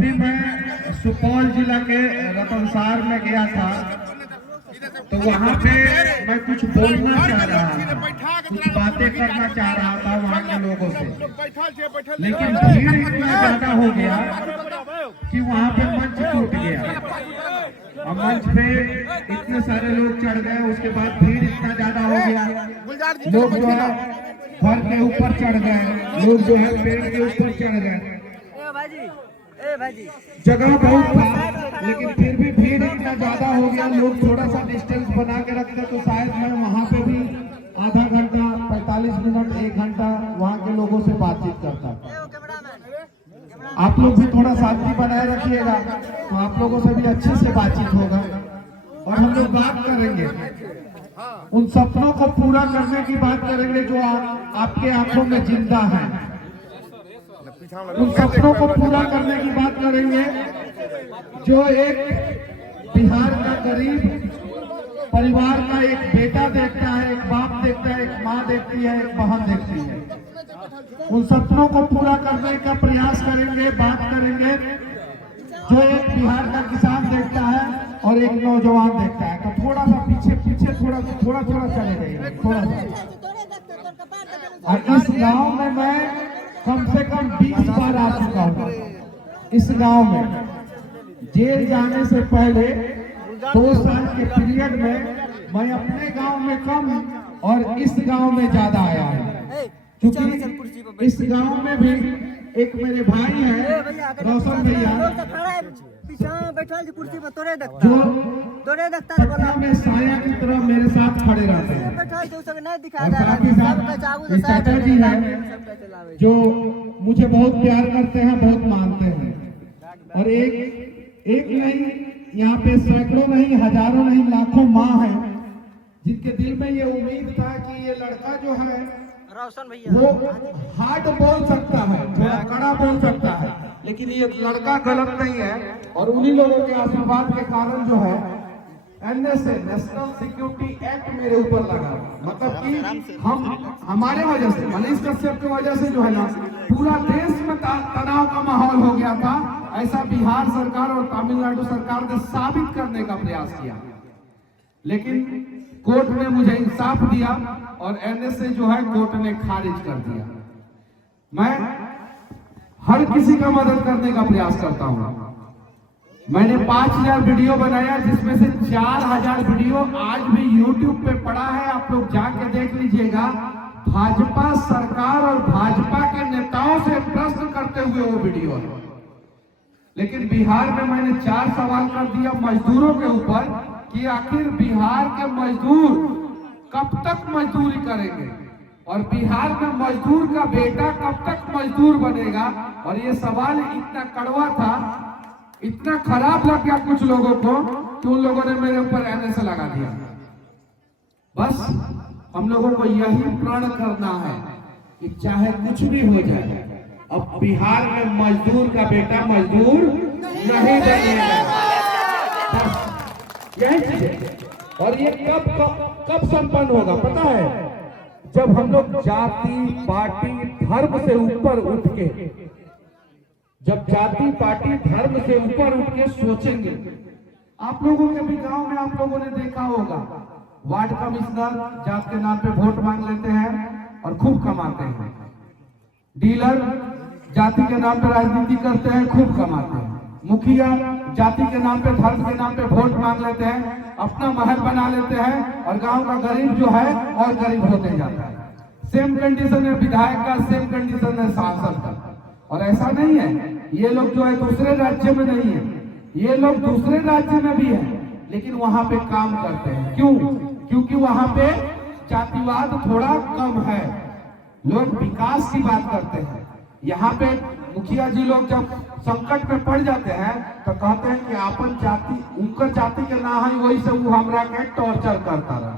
अभी मैं सुपौल जिला के रतनसार में गया था, तो वहाँ पे मैं कुछ बोलना चाह रहा था, कुछ बातें करना चाह रहा था वहाँ के लोगों से, लेकिन भीड़ इतना ज्यादा हो गया कि वहाँ पे मंच टूट गया और मंच पे इतने सारे लोग चढ़ गए। उसके बाद भीड़ इतना ज्यादा हो गया, लोग जो है घर के ऊपर चढ़ गए, लोग जो है पेड़ के ऊपर चढ़ गए। जगह बहुत था, लेकिन फिर भी भीड़ इतना ज्यादा हो गया, लोग थोड़ा सा डिस्टेंस बना के रखते तो शायद मैं वहाँ पे भी आधा घंटा 45 मिनट 1 घंटा वहाँ के लोगों से बातचीत करता। आप लोग भी थोड़ा शांति बनाए रखिएगा तो आप लोगों से भी अच्छे से बातचीत होगा और हम लोग बात करेंगे, उन सपनों को पूरा करने की बात करेंगे जो आपके आंखों में जिंदा है। उन सपनों को पूरा करने की बात करेंगे जो एक बिहार का गरीब परिवार का एक बेटा देखता है, एक बाप देखता है, एक माँ देखती है, एक बहन देखती है। उन सपनों को पूरा करने का प्रयास करेंगे, बात करेंगे जो एक बिहार का किसान देखता है और एक नौजवान देखता है। तो थोड़ा सा पीछे पीछे थोड़ा चले गए थोड़ा सा। और इस गांव में मैं कम से कम 20 बार आ चुका हूँ। इस गांव में जेल जाने से पहले 2 साल के पीरियड में मैं अपने गांव में कम और इस गांव में ज्यादा आया हूँ, क्योंकि इस गांव में भी एक मेरे भाई हैं रोशन भैया जो पटना में साया की तरह मेरे साथ खड़े रहते हैं, और साथ ही साथ चाचा जी हैं जो मुझे बहुत प्यार करते हैं, बहुत मानते हैं। और एक नहीं, यहाँ पे सैकड़ों नहीं, हजारों नहीं, लाखों माँ हैं जिनके दिल में ये उम्मीद था कि ये लड़का जो है वो हार्ड बोल सकता है, थोड़ा कड़ा बोल सकता है, लेकिन ये लड़का गलत नहीं है। और उन्हीं लोगों के आशीर्वाद के कारण जो है NSA नेशनल सिक्योरिटी एक्ट मेरे ऊपर लगा। मतलब कि हमारे वजह से, मनीष कश्यप की वजह से जो है ना पूरा देश में तनाव का माहौल हो गया था। ऐसा बिहार सरकार और तमिलनाडु सरकार ने साबित करने का प्रयास किया, लेकिन कोर्ट ने मुझे इंसाफ दिया और NSA जो है कोर्ट ने खारिज कर दिया। मैं हर किसी का मदद करने का प्रयास करता हूं। मैंने 5000 वीडियो बनाया, जिसमें से 4000 वीडियो आज भी YouTube पे पड़ा है, आप लोग जाके देख लीजिएगा। भाजपा सरकार और भाजपा के नेताओं से प्रश्न करते हुए वो वीडियो है। लेकिन बिहार में मैंने 4 सवाल कर दिया मजदूरों के ऊपर कि आखिर बिहार के मजदूर कब तक मजदूरी करेंगे और बिहार में मजदूर का बेटा कब तक मजदूर बनेगा। और ये सवाल इतना कड़वा था, इतना खराब लग गया कुछ लोगों को कि उन लोगों ने मेरे ऊपर NSA लगा दिया। बस हम लोगों को यही प्रण करना है कि चाहे कुछ भी हो जाए, अब बिहार में मजदूर का बेटा मजदूर नहीं बनेगा। यही चीज है। और ये कब संपन्न होगा पता है? जब हम लोग जाति पार्टी धर्म से ऊपर उठ के, जब जाति पार्टी धर्म से ऊपर उठ के सोचेंगे। आप लोगों के भी गांव में आप लोगों ने देखा होगा, वार्ड कमिश्नर जात के नाम पे वोट मांग लेते हैं और खूब कमाते हैं। डीलर जाति के नाम पे राजनीति करते हैं, खूब कमाते हैं। मुखिया जाति के नाम पे, धर्म के नाम पे वोट मांग लेते हैं, अपना महल बना लेते हैं और गांव का गरीब जो है और गरीब होते जाता है। सेम कंडीशन है विधायक का, सेम कंडीशन है सांसद का। और ऐसा नहीं है, ये लोग जो है दूसरे राज्य में नहीं है, ये लोग दूसरे राज्य में भी है, लेकिन वहां पे काम करते हैं। क्यों? क्योंकि वहां पे जातिवाद थोड़ा कम है, लोग विकास की बात करते हैं। यहाँ पे मुखिया जी लोग जब संकट में पड़ जाते हैं तो कहते हैं कि अपन जाति, उनकर जाति के ना है, वही से वो हमरा के टॉर्चर करता रहा।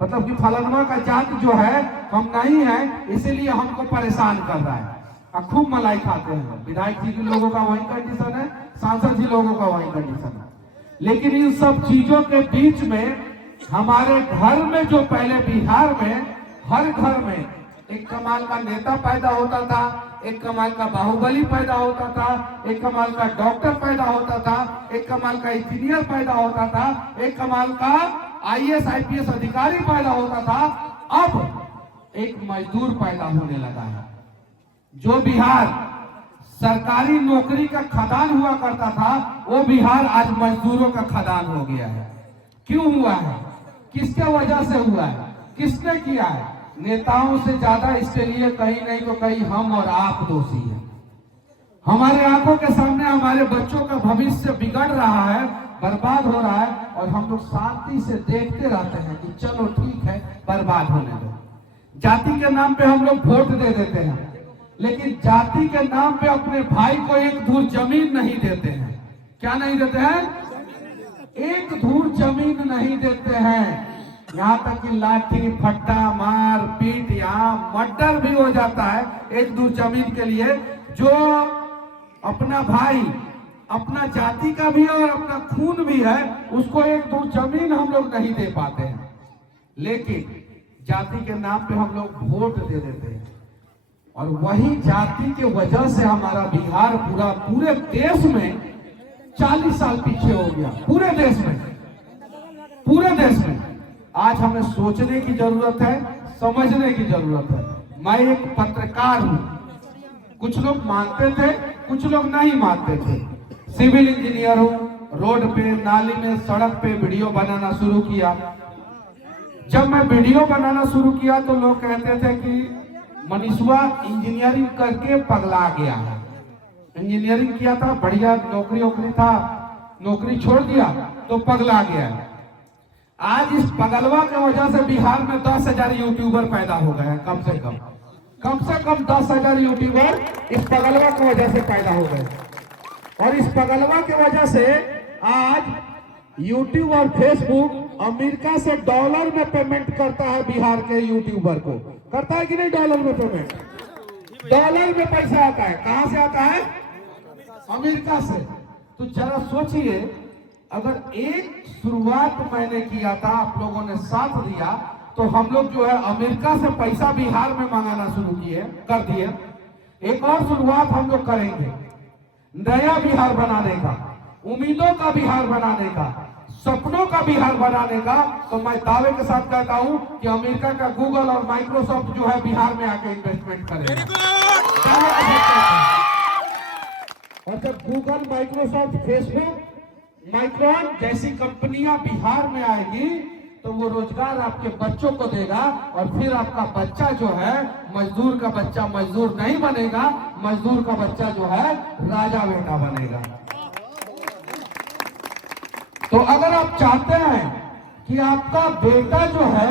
मतलब कि फलनवा का जाति जो है हम नहीं है, इसीलिए हमको परेशान कर रहा है। खूब मलाई खाते हैं। विधायक जी के लोगों का वही कंडीशन है, सांसद जी लोगों का वही कंडीशन है। लेकिन इन सब चीजों के बीच में हमारे घर में जो पहले बिहार में हर घर में एक कमाल का नेता पैदा होता था, एक कमाल का बाहुबली पैदा होता था, एक कमाल का डॉक्टर पैदा होता था, एक कमाल का इंजीनियर पैदा होता था, एक कमाल का IAS IPS अधिकारी पैदा होता था। अब एक मजदूर पैदा होने लगा है। जो बिहार सरकारी नौकरी का खदान हुआ करता था, वो बिहार आज मजदूरों का खदान हो गया है। क्यों हुआ है? किसके वजह से हुआ है? किसने किया है? नेताओं से ज्यादा इसके लिए कहीं नहीं तो कहीं हम और आप दोषी हैं। हमारे आंखों के सामने हमारे बच्चों का भविष्य बिगड़ रहा है, बर्बाद हो रहा है, और हम लोग शांति से देखते रहते हैं कि चलो ठीक है, बर्बाद होने दो। जाति के नाम पे हम लोग वोट दे देते हैं, लेकिन जाति के नाम पे अपने भाई को एक धूर जमीन नहीं देते हैं। क्या नहीं देते हैं? एक धूर जमीन नहीं देते हैं। यहाँ तक कि लाठी फट्टा मार पीट, यहाँ मर्डर भी हो जाता है एक धूर जमीन के लिए। जो अपना भाई अपना जाति का भी है और अपना खून भी है, उसको एक धूर जमीन हम लोग नहीं दे पाते हैं, लेकिन जाति के नाम पे हम लोग वोट दे देते हैं। और वही जाति के वजह से हमारा बिहार पूरे देश में 40 साल पीछे हो गया। पूरे देश में आज हमें सोचने की जरूरत है, समझने की जरूरत है। मैं एक पत्रकार हूं। कुछ लोग मानते थे, कुछ लोग नहीं मानते थे। सिविल इंजीनियर हूं। रोड पे, नाली में, सड़क पे वीडियो बनाना शुरू किया। जब मैं वीडियो बनाना शुरू किया तो लोग कहते थे कि मनीषवा इंजीनियरिंग करके पगला गया है। इंजीनियरिंग किया था, बढ़िया नौकरी था, नौकरी छोड़ दिया तो पगला गया है। आज इस पगलवा की वजह से बिहार में 10,000 यूट्यूबर पैदा हो गए हैं। कम से कम 10,000 यूट्यूबर इस पगलवा की वजह से पैदा हो गए। और इस पगलवा की वजह से आज यूट्यूब और फेसबुक अमेरिका से डॉलर में पेमेंट करता है बिहार के यूट्यूबर को। करता है कि नहीं? डॉलर में पेमेंट, डॉलर में पैसा आता है। कहां से आता है? अमेरिका से। तो जरा सोचिए, अगर एक शुरुआत मैंने किया था, आप लोगों ने साथ दिया, तो हम लोग जो है अमेरिका से पैसा बिहार में मंगाना शुरू कर दिए। एक और शुरुआत हम लोग करेंगे, नया बिहार बनाने का, उम्मीदों का बिहार बनाने का, सपनों का बिहार बनाने का। तो मैं दावे के साथ कहता हूं कि अमेरिका का गूगल और माइक्रोसॉफ्ट जो है बिहार में आके इन्वेस्टमेंट करेगा। और जब गूगल, माइक्रोसॉफ्ट, फेसबुक, माइक्रोन जैसी कंपनियां बिहार में आएगी तो वो रोजगार आपके बच्चों को देगा, और फिर आपका बच्चा जो है, मजदूर का बच्चा मजदूर नहीं बनेगा, मजदूर का बच्चा जो है राजा बेटा बनेगा। तो अगर आप चाहते हैं कि आपका बेटा जो है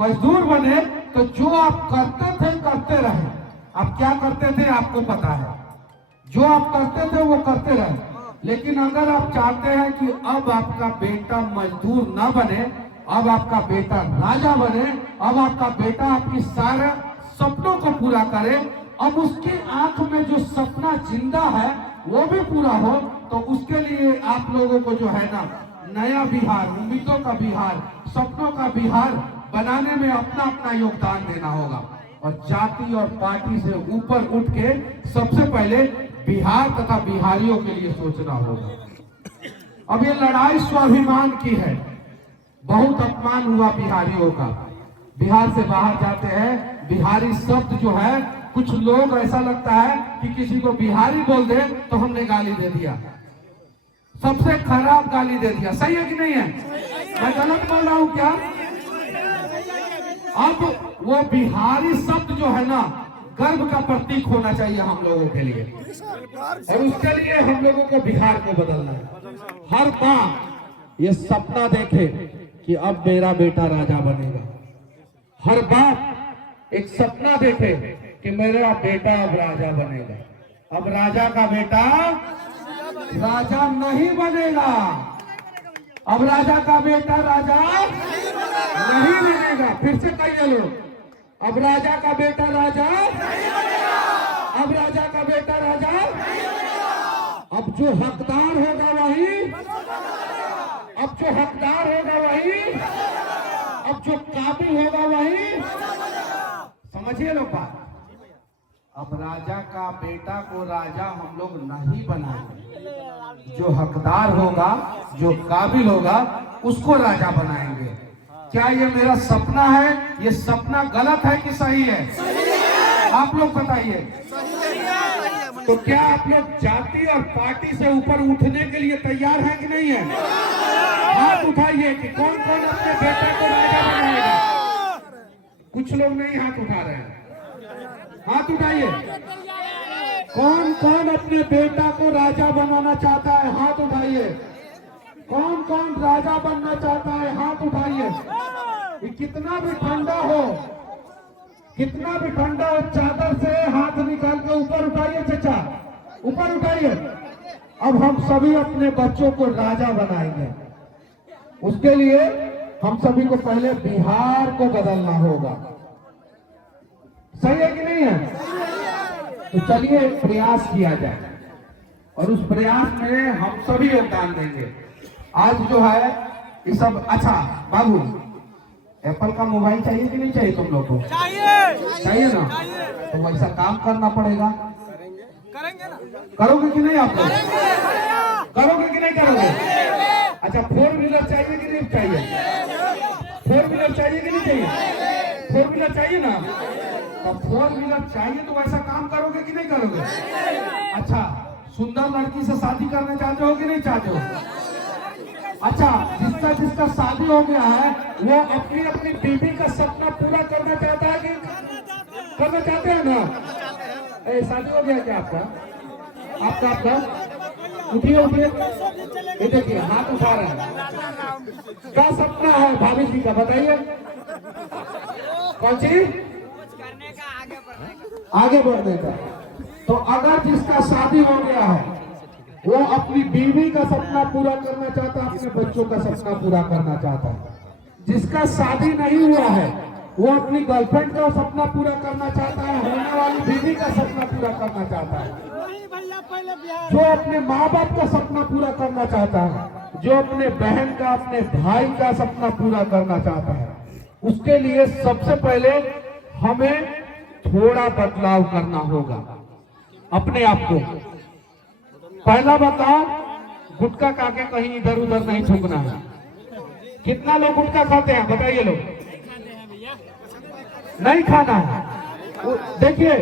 मजदूर बने, तो जो आप करते थे करते रहे। आप क्या करते थे आपको पता है, जो आप करते थे वो करते रहे। लेकिन अगर आप चाहते हैं कि अब आपका बेटा मजदूर ना बने, अब आपका बेटा राजा बने, अब आपका बेटा आपकी सारे सपनों को पूरा करे, अब उसकी आंख में जो सपना जिंदा है वो भी पूरा हो, तो उसके लिए आप लोगों को जो है ना, नया बिहार, उम्मीदों का बिहार, सपनों का बिहार बनाने में अपना अपना योगदान देना होगा। और जाति और पार्टी से ऊपर उठ के सबसे पहले बिहार तथा बिहारियों के लिए सोचना होगा। अब ये लड़ाई स्वाभिमान की है। बहुत अपमान हुआ बिहारियों का। बिहार से बाहर जाते हैं, बिहारी शब्द जो है, कुछ लोग ऐसा लगता है कि किसी को बिहारी बोल दे तो हमने गाली दे दिया, सबसे खराब गाली दे दिया। सही है कि नहीं है? मैं गलत बोल रहा हूं क्या? अब वो बिहारी शब्द जो है ना, गर्व का प्रतीक होना चाहिए हम लोगों के लिए, और उसके लिए हम लोगों को बिहार को बदलना है। हर बार ये सपना देखे कि अब मेरा बेटा राजा बनेगा। हर बार एक सपना देखे कि मेरा बेटा अब राजा बनेगा। अब राजा का बेटा राजा नहीं बनेगा। अब राजा का बेटा राजा नहीं बनेगा। फिर से कहिए लोग, अब राजा का बेटा राजा नहीं बनेगा। अब राजा का बेटा राजा नहीं बनेगा। अब जो हकदार होगा वही, अब जो हकदार होगा वही, अब जो काबिल होगा वही। समझिए लोग बात। अब राजा का बेटा को राजा हम लोग नहीं बनाएंगे, जो हकदार होगा, जो काबिल होगा, उसको राजा बनाएंगे। क्या ये मेरा सपना है? ये सपना गलत है कि सही है? आप लोग बताइए। तो क्या आप लोग जाति और पार्टी से ऊपर उठने के लिए तैयार हैं कि नहीं है? हाथ उठाइए कि कौन कौन अपने बेटे को राजा बनाएगा। कुछ लोग नहीं हाथ उठा रहे हैं, हाथ उठाइए। कौन कौन अपने बेटा को राजा बनाना चाहता है? हाथ उठाइए। कौन कौन राजा बनना चाहता है? हाथ उठाइए। कितना भी ठंडा हो, कितना भी ठंडा हो, चादर से हाथ निकाल के ऊपर उठाइए चाचा, ऊपर उठाइए। अब हम सभी अपने बच्चों को राजा बनाएंगे। उसके लिए हम सभी को पहले बिहार को बदलना होगा। सही है कि नहीं है? तो चलिए प्रयास किया जाए और उस प्रयास में हम सभी योगदान देंगे। आज जो है ये सब। अच्छा बाबू, एप्पल का मोबाइल चाहिए कि नहीं चाहिए तुम लोग को? चाहिए ना? तो वैसा काम करना पड़ेगा। करेंगे ना? करोगे कि नहीं? आप लोग करोगे कि नहीं करोगे? अच्छा, 4 व्हीलर चाहिए कि नहीं चाहिए? 4 व्हीलर चाहिए कि नहीं चाहिए? 4 व्हीलर चाहिए ना? तो 4 व्हीलर चाहिए तो वैसा काम करोगे कि नहीं करोगे? अच्छा, सुंदर लड़की से शादी करना चाहते हो कि नहीं चाहते हो? अच्छा, जिसका जिसका शादी हो गया है वो अपनी अपनी बीवी का सपना पूरा करना चाहता है कि करना चाहते हैं ना? शादी हो गया क्या आपका? आपका उठिए उठिए, ये देखिए हाथ उठा रहे हैं। क्या सपना है भाभी जी का, बताइए। कौन चीज? आगे बढ़ने का। तो अगर जिसका शादी हो गया है वो अपनी बीवी का सपना पूरा करना चाहता है, अपने बच्चों का सपना पूरा करना चाहता है। जिसका शादी नहीं हुआ है वो अपनी गर्लफ्रेंड का सपना पूरा करना चाहता है, होने वाली बीवी का सपना पूरा करना चाहता है। जो अपने माँ बाप का सपना पूरा करना चाहता है, जो अपने बहन का, अपने भाई का सपना पूरा करना चाहता है, उसके लिए सबसे पहले हमें थोड़ा बदलाव करना होगा अपने आप को। पहला बताओ, गुटखा खा के कहीं इधर उधर नहीं थूकना है। कितना लोग गुटखा खाते हैं बताइए? लोग नहीं खाना है। देखिए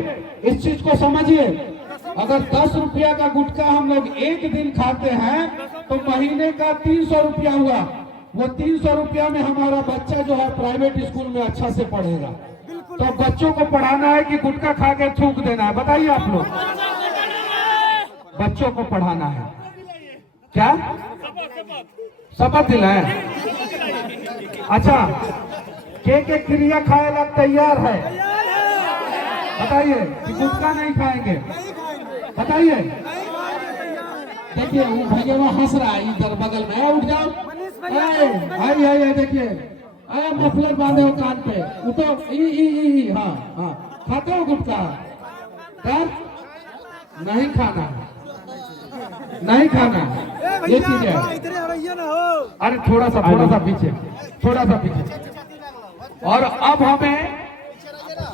इस चीज को समझिए, अगर 10 रुपया का गुटखा हम लोग एक दिन खाते हैं तो महीने का 300 रुपया हुआ। वो 300 रुपया में हमारा बच्चा जो है प्राइवेट स्कूल में अच्छा से पढ़ेगा। तो बच्चों को पढ़ाना है कि गुटखा खा के थूक देना है? बताइए आप लोग। बच्चों को पढ़ाना है क्या? शपथ दिलाए। अच्छा, के क्रिया खाए ला तैयार है? बताइए कि गुटखा नहीं खाएंगे? बताइए। देखिए वो भैया हंस रहा है इधर बगल में। उठ जाओ, आई देखिए, मफलर बांधे हो कान पे, उठो। हाँ हाँ, खाते हो गुटखा? नहीं खाना, नहीं खाना, ये चीज है। अरे थोड़ा सा पीछे, थोड़ा सा पीछे। और अब हमें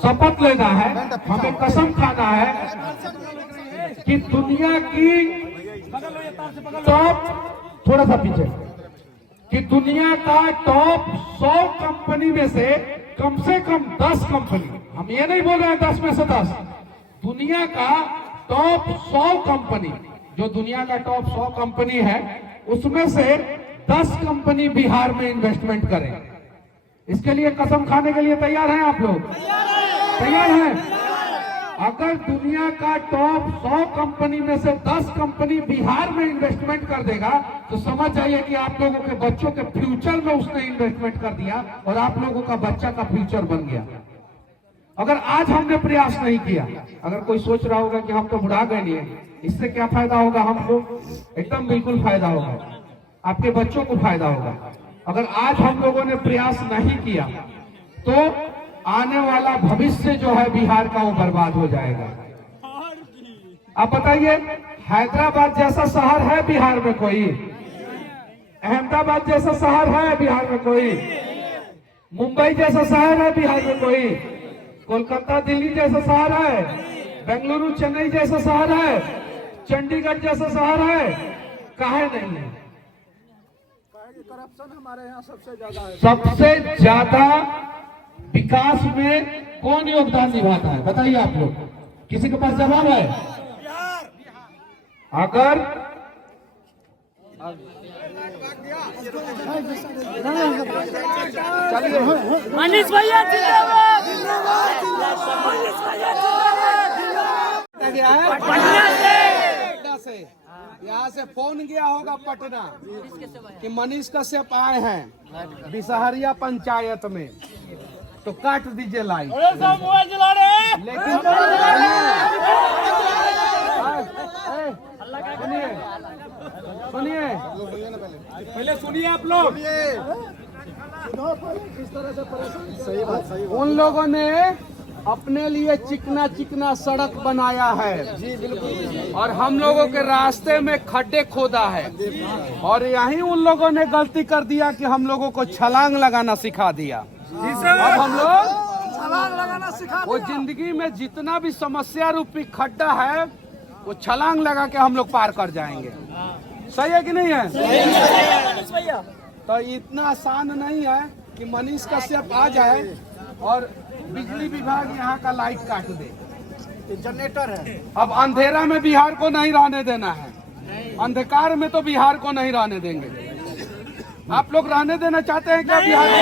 शपथ लेना है, हमें कसम खाना है कि दुनिया की टॉप, थोड़ा सा पीछे, कि दुनिया का टॉप 100 कंपनी में से कम 10 कंपनी, हम ये नहीं बोल रहे हैं 10 में से 10, दुनिया का टॉप 100 कंपनी, जो दुनिया का टॉप 100 कंपनी है उसमें से 10 कंपनी बिहार में इन्वेस्टमेंट करें। इसके लिए कसम खाने के लिए तैयार हैं आप लोग? तैयार हैं? अगर दुनिया का टॉप 100 कंपनी में से 10 कंपनी बिहार में इन्वेस्टमेंट कर देगा तो समझ जाइए कि आप लोगों के बच्चों के फ्यूचर में उसने इन्वेस्टमेंट कर दिया और आप लोगों का बच्चा का फ्यूचर बन गया। अगर आज हमने प्रयास नहीं किया, अगर कोई सोच रहा होगा कि हम तो बुढ़ा गए, नहीं है, इससे क्या फायदा होगा हमको? एकदम बिल्कुल फायदा होगा, आपके बच्चों को फायदा होगा। अगर आज हम लोगों ने प्रयास नहीं किया तो आने वाला भविष्य जो है बिहार का वो बर्बाद हो जाएगा। आप बताइए, हैदराबाद जैसा शहर है बिहार में कोई? अहमदाबाद जैसा शहर है बिहार में कोई? मुंबई जैसा शहर है बिहार में कोई? कोलकाता दिल्ली जैसा शहर है, बेंगलुरु चेन्नई जैसा शहर है, चंडीगढ़ जैसा शहर है, काहे नहीं है? करप्शन हमारे यहाँ सबसे ज्यादा है। सबसे ज्यादा विकास में कौन योगदान निभाता है बताइए आप लोग, किसी के पास जवाब है? अगर चलिए मनीष भैया जिंदाबाद, मनीष भैया जिंदाबाद। पटना से यहाँ से फोन गया होगा पटना कि मनीष कश्यप आए हैं बिसहरिया पंचायत में, तो काट दीजिए लाइन। लेकिन सुनिए पहले सुनिए आप लोग, सही बात सही। उन लोगों ने अपने लिए चिकना चिकना सड़क बनाया है जी, बिल्कुल, और हम लोगों के रास्ते में खड्डे खोदा है, और यही उन लोगों ने गलती कर दिया कि हम लोगों को छलांग लगाना सिखा दिया। अब हम लोग छलांग लगाना सिखा, वो जिंदगी में जितना भी समस्या रूपी खड्डा है वो छलांग लगा के हम लोग पार कर जाएंगे। सही है कि नहीं है? तो इतना आसान नहीं है कि मनीष कश्यप आ जाए और बिजली विभाग यहाँ का लाइट काट दे। जनरेटर है। अब अंधेरा में बिहार को नहीं रहने देना है, अंधकार में तो बिहार को नहीं रहने देंगे। आप लोग रहने देना चाहते हैं क्या बिहार को?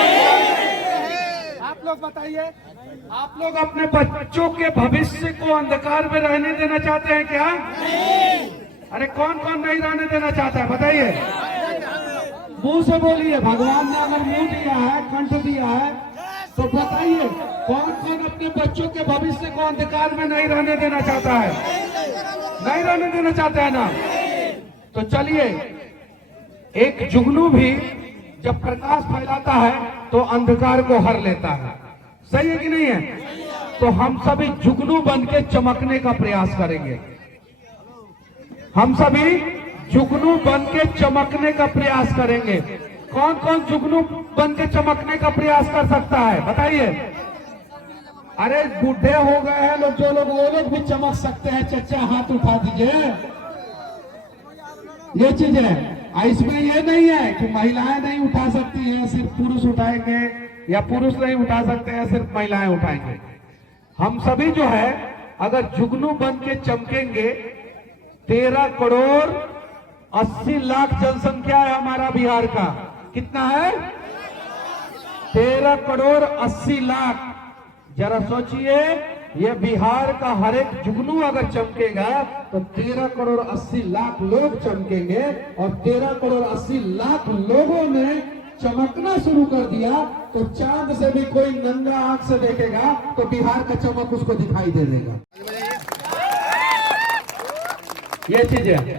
आप लोग बताइए, आप लोग अपने बच्चों के भविष्य को अंधकार में रहने देना चाहते हैं क्या? अरे कौन कौन नहीं रहने देना चाहता है बताइए, मुंह से बोलिए। भगवान ने अगर मुंह दिया है, कंठ दिया है, तो बताइए कौन कौन अपने बच्चों के भविष्य को अंधकार में नहीं रहने देना चाहता है? नहीं रहने देना चाहता है ना? तो चलिए, एक जुगनू भी जब प्रकाश फैलाता है तो अंधकार को हर लेता है। सही है कि नहीं है? तो हम सभी जुगनू बन के चमकने का प्रयास करेंगे। हम सभी जुगनू बन के चमकने का प्रयास करेंगे। कौन कौन जुगनू बन के चमकने का प्रयास कर सकता है बताइए? अरे बूढ़े हो गए हैं लोग, जो लोग, वो लोग भी चमक सकते हैं। चचा हाथ उठा दीजिए। ये चीज है, इसमें ये नहीं है कि महिलाएं नहीं उठा सकती हैं, सिर्फ पुरुष उठाएंगे, या पुरुष नहीं उठा सकते हैं, सिर्फ महिलाएं उठाएंगे। हम सभी जो है अगर जुगनू बन के चमकेंगे, 13 करोड़ 80 लाख जनसंख्या है हमारा बिहार का। कितना है? 13 करोड़ 80 लाख। जरा सोचिए, ये बिहार का हर एक जुगनू अगर चमकेगा तो 13 करोड़ 80 लाख लोग चमकेंगे, और 13 करोड़ 80 लाख लोगों ने चमकना शुरू कर दिया तो चांद से भी कोई नंगा आंख से देखेगा तो बिहार का चमक उसको दिखाई दे देगा। ये चीज है,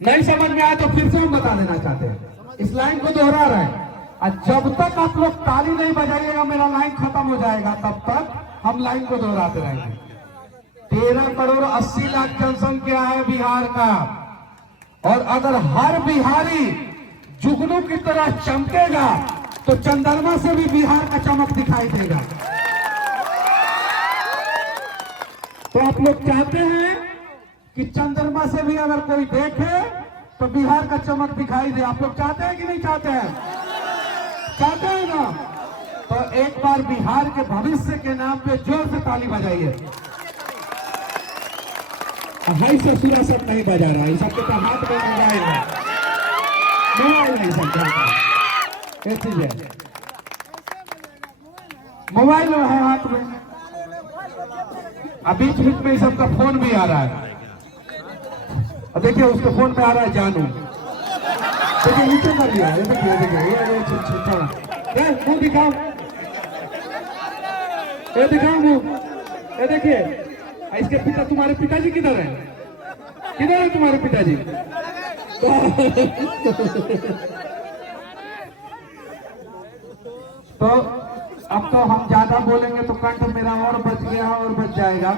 नहीं समझ में आया तो फिर से हम बता देना चाहते हैं, इस लाइन को दोहरा रहे हैं। और जब तक आप लोग ताली नहीं बजाइएगा मेरा लाइन खत्म हो जाएगा, तब तक हम लाइन को दोहराते रहेंगे। 13 करोड़ 80 लाख जनसंख्या है बिहार का, और अगर हर बिहारी जुगनू की तरह चमकेगा तो चंद्रमा से भी बिहार का चमक दिखाई देगा। तो आप लोग चाहते हैं कि चंद्रमा से भी अगर कोई देखे तो बिहार का चमक दिखाई दे? आप लोग चाहते हैं कि नहीं चाहते हैं? चाहते हैं ना? तो एक बार बिहार के भविष्य के नाम पे जोर से ताली बजाइए। हाई से सूर्य सब नहीं बजा रहा है, सबके तो हाथ में मोबाइल है, मोबाइल नहीं समझा, ये चीज है, मोबाइल है हाथ में। अब बीच बीच में सबका फोन भी आ रहा है। अब देखिए उसके फोन में आ रहा है जानू, देखिए नीचे कर लिया, ये देखिए ये मुंह दिखाओ, ये दिखाओ मुंह, ये देखिए। इसके पिता, तुम्हारे पिताजी किधर है? किधर है तुम्हारे पिताजी? तो अब तो हम ज्यादा बोलेंगे तो कंठ मेरा और बच गया और बच जाएगा।